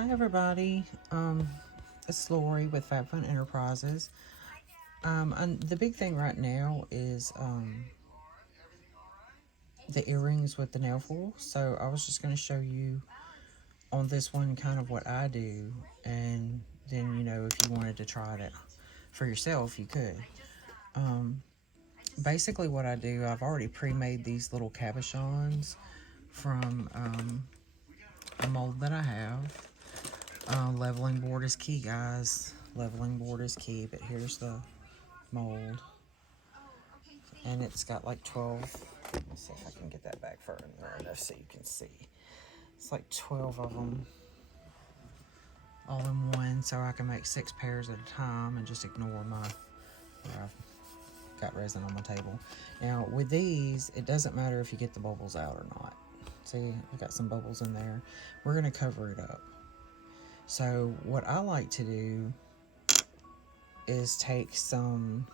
Hi everybody, it's Lori with Fab Fun Enterprises. And the big thing right now is the earrings with the nail foil. So I was just going to show you on this one kind of what I do, and then if you wanted to try it for yourself, you could. Basically what I do, I've already pre-made these little cabochons from a mold that I have. Leveling board is key, guys. Leveling board is key, but here's the mold. And it's got like 12. Let's see if I can get that back far enough so you can see. It's like 12 of them all in one, so I can make 6 pairs at a time and just ignore my where I've got resin on my table. Now with these, it doesn't matter if you get the bubbles out or not. See, I've got some bubbles in there. We're going to cover it up. So what I like to do is take some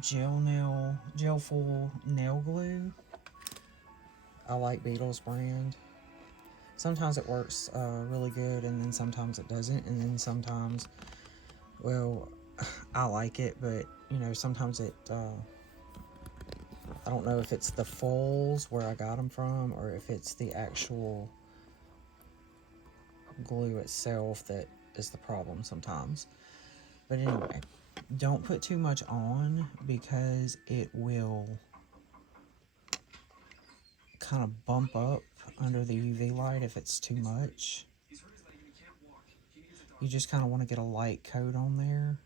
gel foil nail glue. I like Beetle's brand. Sometimes it works really good, and then sometimes it doesn't, and then sometimes, well, I like it, but sometimes it I don't know if it's the foils where I got them from, or if it's the actual glue itself that is the problem sometimes. But anyway, don't put too much on because it will kind of bump up under the UV light if it's too much. You just kind of want to get a light coat on there.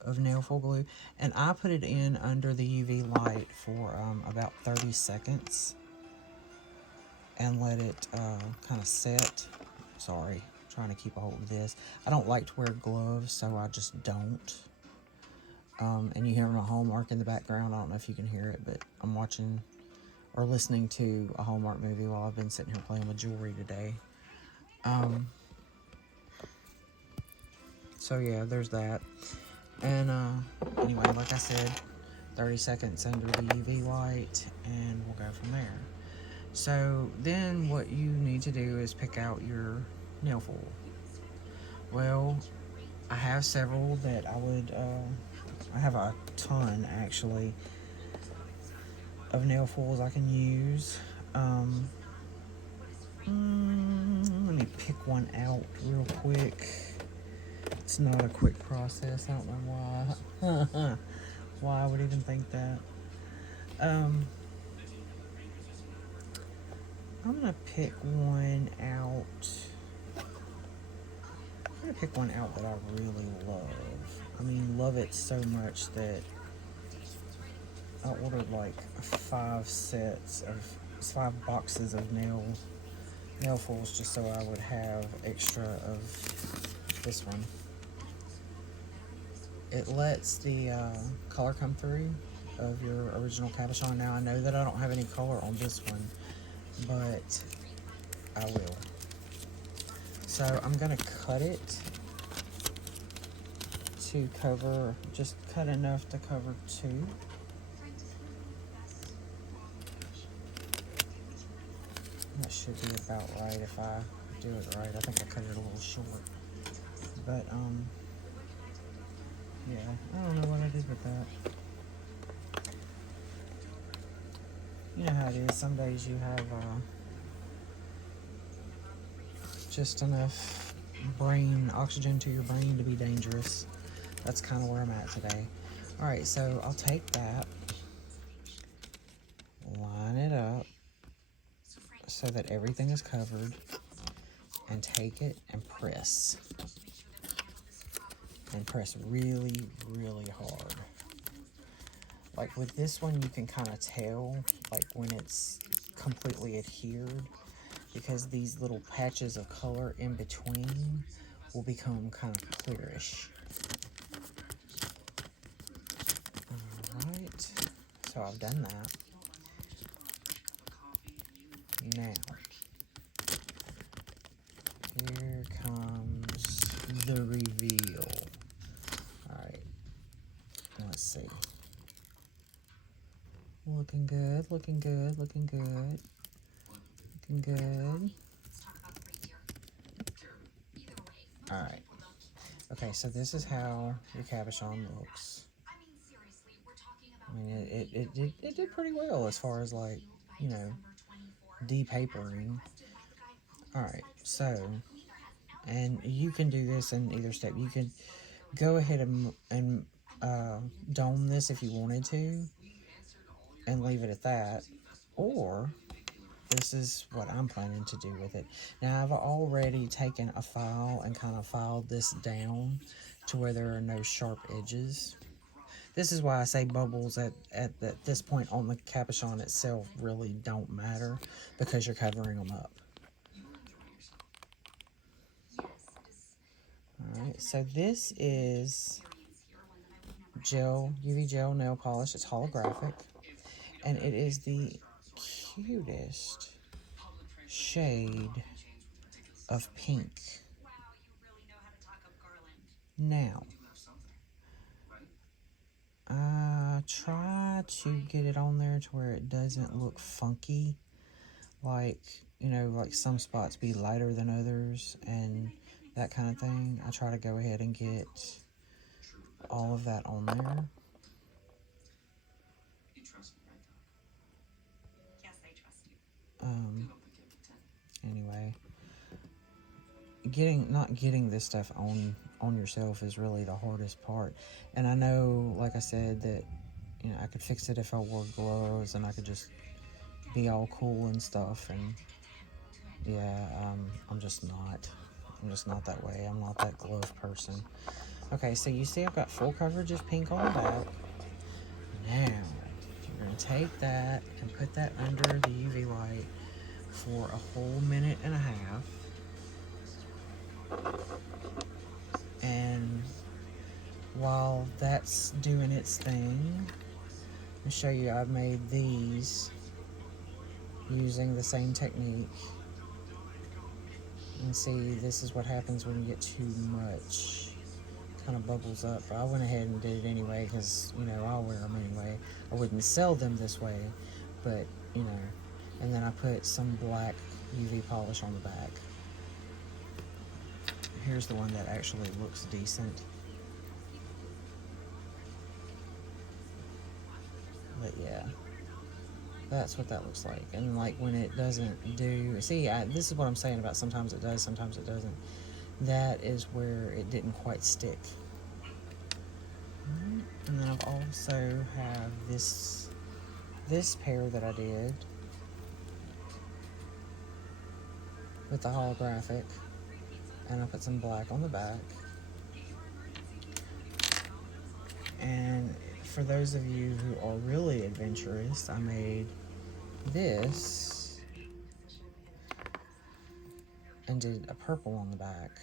Of nail foil glue, and I put it in under the UV light for about 30 seconds and let it kind of set. Sorry, trying to keep a hold of this. I don't like to wear gloves, so I just don't. And you hear my Hallmark in the background. I don't know if you can hear it, but I'm watching or listening to a Hallmark movie while I've been sitting here playing with jewelry today. So yeah, there's that. And anyway, like I said, 30 seconds under the UV light, and we'll go from there. So then what you need to do is pick out your nail foil. Well, I have several that I have a ton actually of nail foils I can use. Let me pick one out real quick. It's not a quick process. I don't know why I would even think that. I'm gonna pick one out. I'm gonna pick one out that I really love. I mean, love it so much that I ordered like 5 boxes of nail foils just so I would have extra of this one. It lets the color come through of your original cabochon. Now I know that I don't have any color on this one, but I will. So I'm gonna cut it to cover, just cut enough to cover 2. That should be about right if I do it right. I think I cut it a little short, but yeah, I don't know what I did with that. You know how it is. Some days you have just enough oxygen to your brain to be dangerous. That's kind of where I'm at today. Alright, so I'll take that, line it up so that everything is covered, and take it and press. And press really, really hard. Like with this one, you can kind of tell like when it's completely adhered, because these little patches of color in between will become kind of clearish. Alright, so I've done that. Now, here comes the reveal. Alright, let's see. Looking good, looking good, looking good. Looking good. Alright. Okay, so this is how your cabochon looks. I mean, it did pretty well as far as, like, you know, depapering. Alright, so, and you can do this in either step. You can go ahead and dome this if you wanted to and leave it at that, or this is what I'm planning to do with it. Now, I've already taken a file and kind of filed this down to where there are no sharp edges. This is why I say bubbles at this point on the cabochon itself really don't matter, because you're covering them up. Alright, so this is UV gel nail polish. It's holographic, and it is the cutest shade of pink. Now, try to get it on there to where it doesn't look funky, like, you know, like some spots be lighter than others and that kind of thing. I try to go ahead and get all of that on there. Anyway, not getting this stuff on yourself is really the hardest part. And I know, like I said, that, you know, I could fix it if I wore gloves and I could just be all cool and stuff, and yeah, I'm just not that way. I'm not that glove person. Okay, so you see I've got full coverage of pink on the back. Now, you're going to take that and put that under the UV light for a whole minute and a half. And while that's doing its thing, I'll show you I've made these using the same technique. And see, this is what happens when you get too much. Kind of bubbles up. I went ahead and did it anyway because, you know, I'll wear them anyway. I wouldn't sell them this way, but, you know. And then I put some black UV polish on the back. Here's the one that actually looks decent. But yeah, that's what that looks like. And like when it doesn't do, see, this is what I'm saying about sometimes it does, sometimes it doesn't. That is where it didn't quite stick. And then I've also have this pair that I did with the holographic, and I put some black on the back. And for those of you who are really adventurous, I made this and did a purple on the back.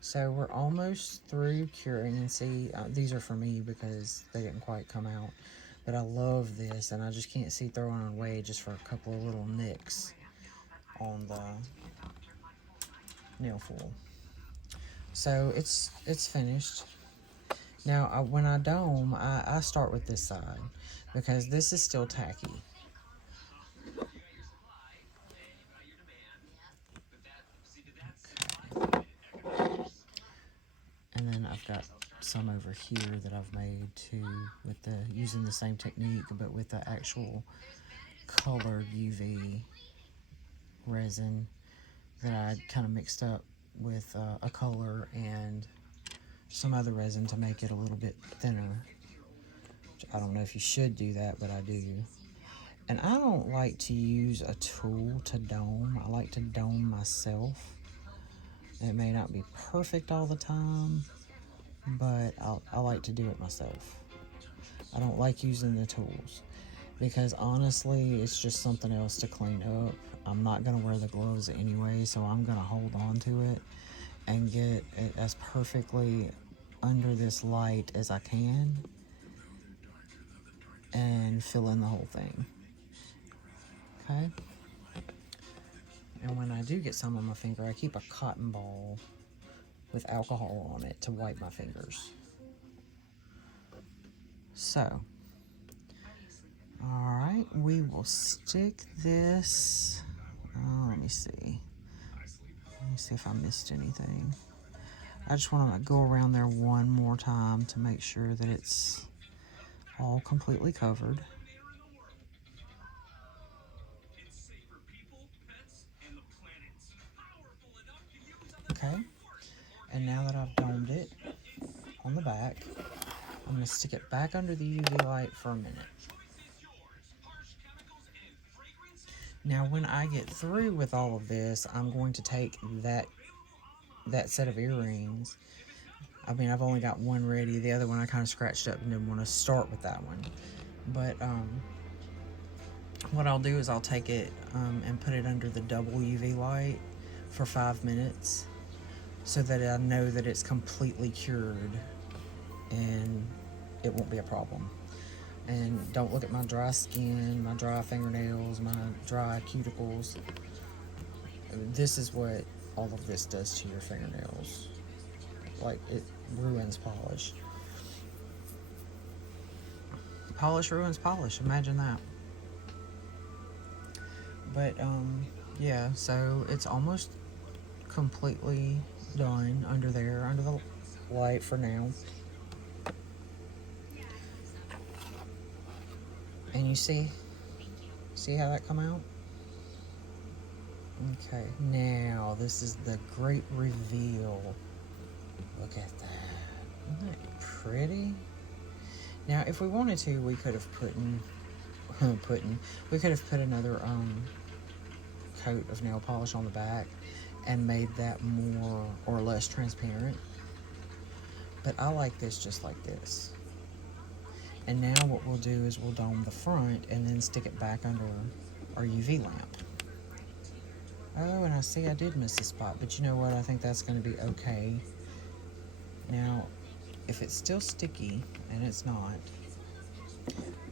So we're almost through curing, and see, these are for me because they didn't quite come out. But I love this, and I just can't see throwing it away just for a couple of little nicks on the nail foil. So it's finished. Now, when I dome, I start with this side because this is still tacky. Okay. And then I've got some over here that I've made too, with using the same technique, but with the actual colored UV resin that I kind of mixed up with a color and some other resin to make it a little bit thinner. I don't know if you should do that, but I do. And I don't like to use a tool to dome. I like to dome myself. It may not be perfect all the time, but I like to do it myself. I don't like using the tools because honestly, it's just something else to clean up. I'm not going to wear the gloves anyway, so I'm going to hold on to it and get it as perfectly under this light as I can and fill in the whole thing. Okay? And when I do get some on my finger, I keep a cotton ball with alcohol on it to wipe my fingers. So, all right, we will stick this. Let me see. Let me see if I missed anything. I just want to go around there one more time to make sure that it's all completely covered. Okay, and now that I've domed it on the back, I'm going to stick it back under the UV light for a minute. Now when I get through with all of this, I'm going to take that set of earrings. I mean, I've only got one ready. The other one I kind of scratched up and didn't want to start with that one. But what I'll do is I'll take it and put it under the double UV light for 5 minutes so that I know that it's completely cured and it won't be a problem. And don't look at my dry skin, my dry fingernails, my dry cuticles. This is what all of this does to your fingernails. Like, it ruins polish. Polish ruins polish, imagine that. But, yeah, so it's almost completely done under there, under the light for now. And you see how that come out? Okay, now this is the great reveal. Look at that. Isn't that pretty? Now, if we wanted to, we could have put another coat of nail polish on the back and made that more or less transparent. But I like this just like this. And now what we'll do is we'll dome the front and then stick it back under our UV lamp. Oh, and I see I did miss a spot, but you know what? I think that's going to be okay. Now, if it's still sticky, and it's not,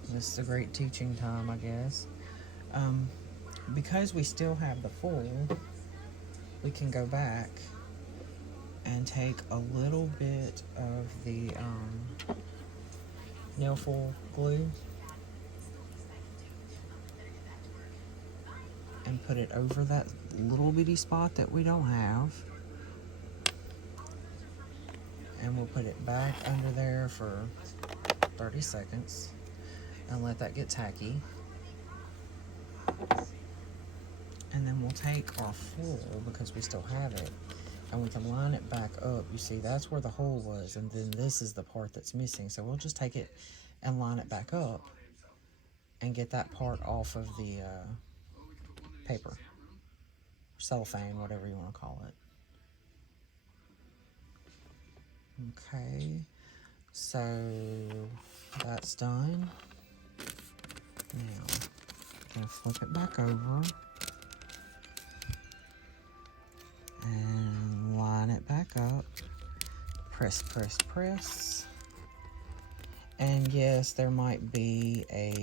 this is a great teaching time, I guess. Because we still have the full, we can go back and take a little bit of the nail foil glue and put it over that little bitty spot that we don't have, and we'll put it back under there for 30 seconds and let that get tacky, and then we'll take our full, because we still have it, and we can line it back up. You see, that's where the hole was, and then this is the part that's missing. So we'll just take it and line it back up and get that part off of the paper, cellophane, whatever you want to call it. Okay, so that's done. Now, I'm going to flip it back over and line it back up. Press, press, press. And yes, there might be a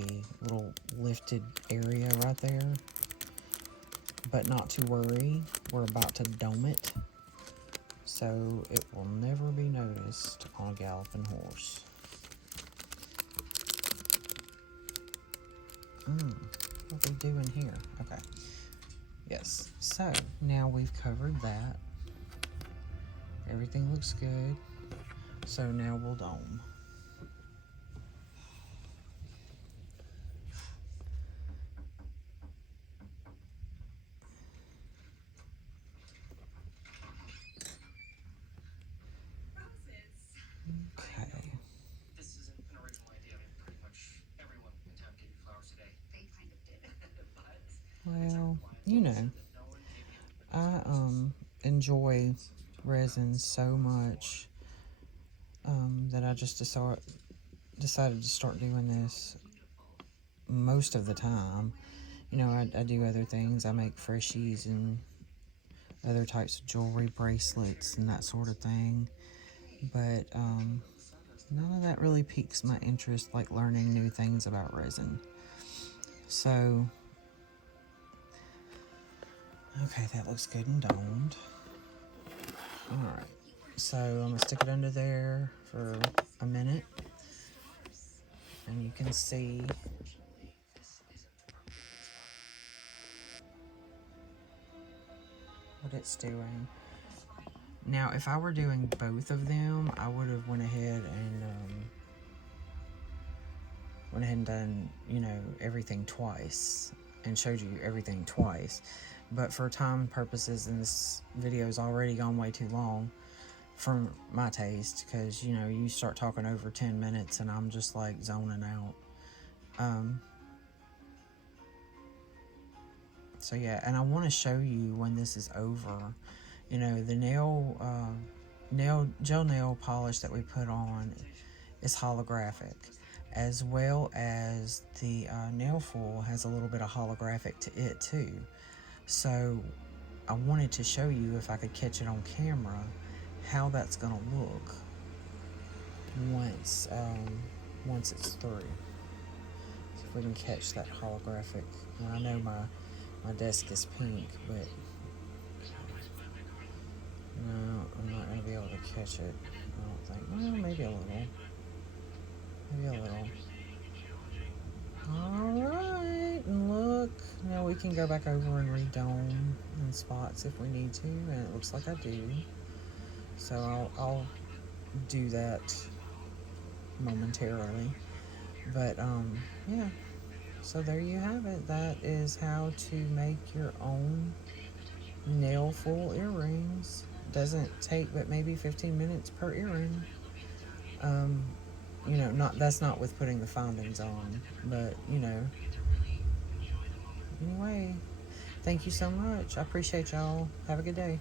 little lifted area right there, but not to worry. We're about to dome it, so it will never be noticed on a galloping horse. What are we doing here? Okay. Yes. So now we've covered that. Everything looks good. So now we'll dome. Well, you know, I enjoy resin so much that I just decided to start doing this most of the time. You know, I do other things. I make freshies and other types of jewelry, bracelets, and that sort of thing. But none of that really piques my interest, like learning new things about resin. So, okay, that looks good and domed. Alright, so I'm going to stick it under there for a minute. you can see what it's doing. Now, if I were doing both of them, I would have went ahead and done, you know, everything twice and showed you everything twice. But for time purposes, and this video's already gone way too long for my taste, because, you know, you start talking over 10 minutes and I'm just like zoning out. So yeah, and I want to show you when this is over. You know, the gel nail polish that we put on is holographic, as well as the nail foil has a little bit of holographic to it too. So I wanted to show you, if I could catch it on camera, how that's gonna look once it's through. So if we can catch that holographic. And I know my desk is pink, but no, I'm not gonna be able to catch it. I don't think. Well, maybe a little. Maybe a little. Alright, and look. Now we can go back over and redome in spots if we need to, and it looks like I do. So I'll do that momentarily. But yeah. So there you have it. That is how to make your own nail full earrings. Doesn't take but maybe 15 minutes per earring. You know, that's not with putting the findings on, but you know. Anyway, thank you so much. I appreciate y'all. Have a good day.